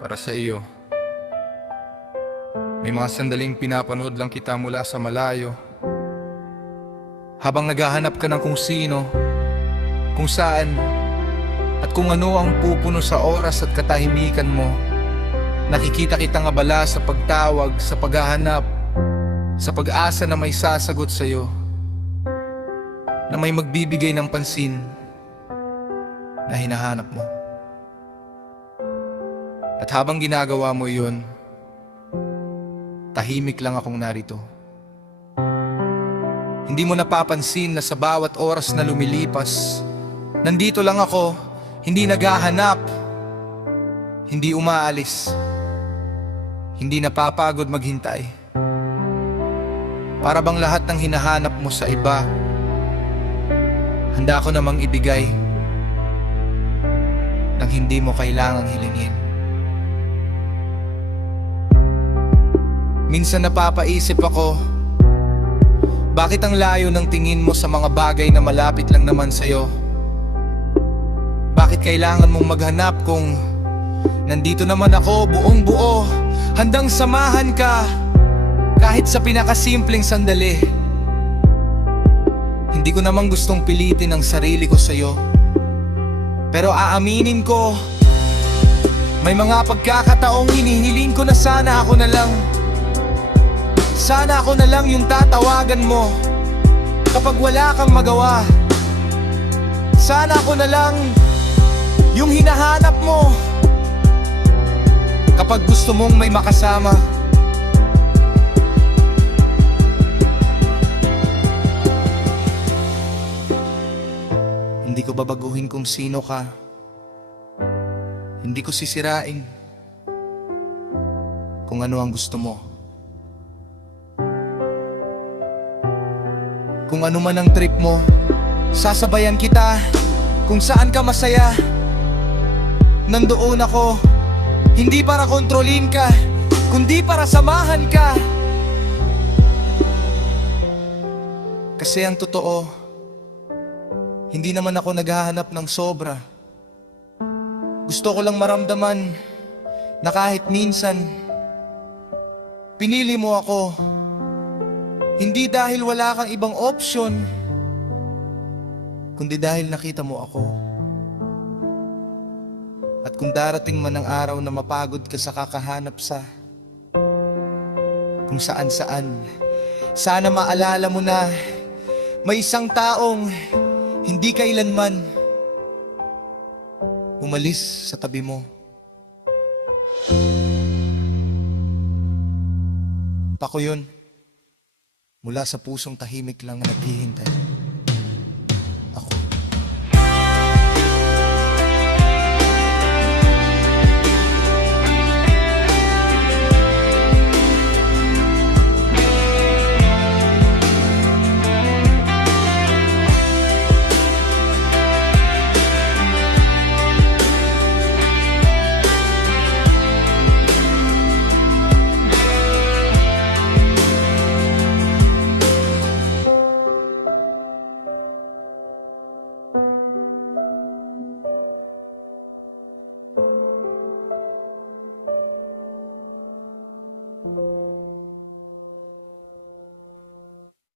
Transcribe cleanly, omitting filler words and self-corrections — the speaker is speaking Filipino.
para sa iyo. May mga sandaling pinapanood lang kita mula sa malayo, habang naghahanap ka ng kung sino, kung saan, at kung ano ang pupuno sa oras at katahimikan mo. Nakikita kitang abala sa pagtawag, sa paghahanap, sa pag-asa na may sasagot sa'yo, na may magbibigay ng pansin na hinahanap mo. At habang ginagawa mo yun, tahimik lang akong narito. Hindi mo napapansin na sa bawat oras na lumilipas, nandito lang ako, hindi naghahanap, hindi umaalis, hindi napapagod maghintay. Para bang lahat ng hinahanap mo sa iba, handa ko namang ibigay nang hindi mo kailangang hilingin. Minsan napapaisip ako, bakit ang layo ng tingin mo sa mga bagay na malapit lang naman sa'yo? Bakit kailangan mong maghanap kung nandito naman ako buong buo, handang samahan ka kahit sa pinakasimpleng sandali? Hindi ko namang gustong pilitin ang sarili ko sa'yo, pero aaminin ko, may mga pagkakataong hinihiling ko na sana ako na lang. Sana ako na lang yung tatawagan mo kapag wala kang magawa. Sana ako na lang yung hinahanap mo kapag gusto mong may makasama. Hindi ko babaguhin kung sino ka, hindi ko sisirain kung ano ang gusto mo. Kung ano man ang trip mo, sasabayan kita. Kung saan ka masaya, nandoon ako. Hindi para kontrolin ka, kundi para samahan ka. Kasi ang totoo, hindi naman ako naghahanap ng sobra. Gusto ko lang maramdaman na kahit minsan pinili mo ako, hindi dahil wala kang ibang opsyon, kundi dahil nakita mo ako. At kung darating man ang araw na mapagod ka sa kakahanap sa kung saan-saan, sana maalala mo na may isang taong hindi kailanman umalis sa tabi mo. Ako yun, mula sa pusong tahimik lang na naghihintay.